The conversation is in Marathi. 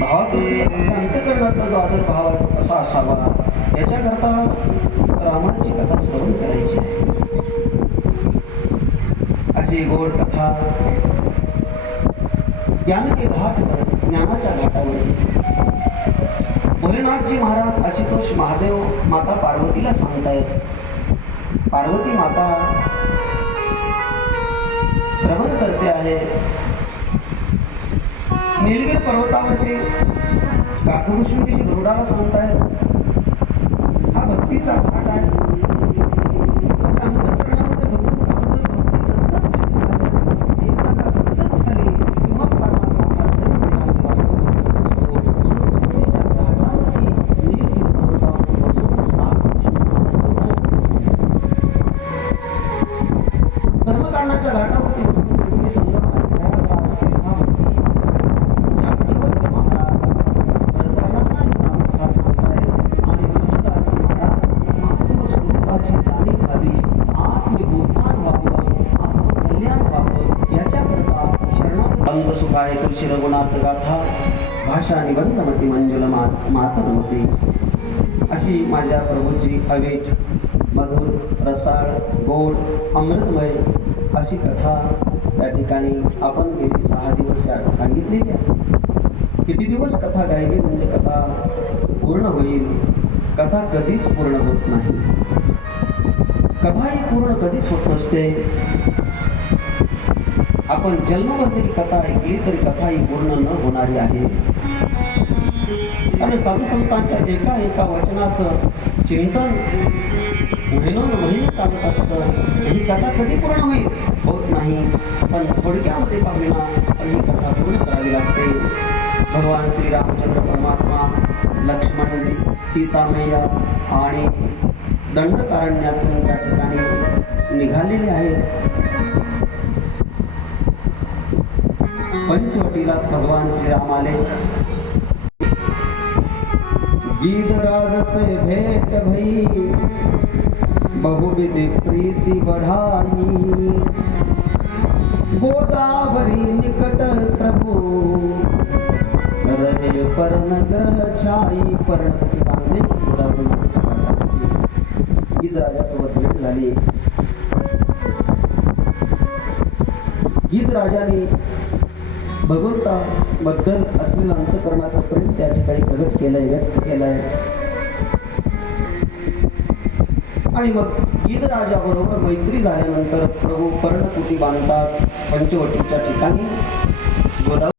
भावाप्रती आपल्या अंतकरणाचा जो आदर भाव आहे तो कसा असावा याच्याकरता रामाची कथा श्रवण करायची. अशी गोड कथा. ज्ञानके घाट ज्ञानाच्या घाटावर. भोलेनाथजी महाराज आशुतोष महादेव माता पार्वतीला सांगतायत पार्वती माता श्रवण करते आहे निलगिरी पर्वतावरती काकऋषी गरुडाला सांगतायत हा भक्तीचा घाट आहे. आपल्या अंतःकरणामध्ये शरणागत अंत सुखाय तुळशी रघुनाथ गाथा भाषा निबंधमती मंजुल मात अशी माझ्या प्रभूची अवेट मधुर रसाळ गोड अमृतमय अशी कथा त्या ठिकाणी आपण गेली सहा दिवस सांगितलेली आहे. किती दिवस कथा गायली म्हणजे कथा पूर्ण होईल कथा कधीच पूर्ण होत नाही. कथा ही पूर्ण कधीच होत नसते? आपण जन्मभर जरी कथा ऐकली तरी कथा ही पूर्ण न होणारी आहे. आणि साधू संतांच्या एका एका वचनाचं चिंतन महिनो महिने चालत असतं. ही कथा कधी पूर्ण होईल? होत नाही. पण थोडक्यामध्ये का होईना पण ही कथा पूर्ण करावी लागते. भगवान श्रीरामचंद्र परमात्मा लक्ष्मणजी सीतामैया आणि दंडकारण्यातून त्या ठिकाणी निघालेले आहेत. પંચવટીલા ભગવાન શ્રી રામાલે ગીધરાજ से भेंट भई બહુવિધ प्रीति बढ़ाई। गोदावरी निकट प्रभु रहे परम ग्रह छाई गोदावरी भेट झाली. गीत राजाने भगवंताबद्दल असलेलं अंतकरणाचं प्रेम त्या ठिकाणी प्रगट केलंय व्यक्त केलंय. आणि मग गीतराजाबरोबर मैत्री झाल्यानंतर प्रभू पर्णकुटी बांधतात पंचवटीच्या ठिकाणी. गोदावरी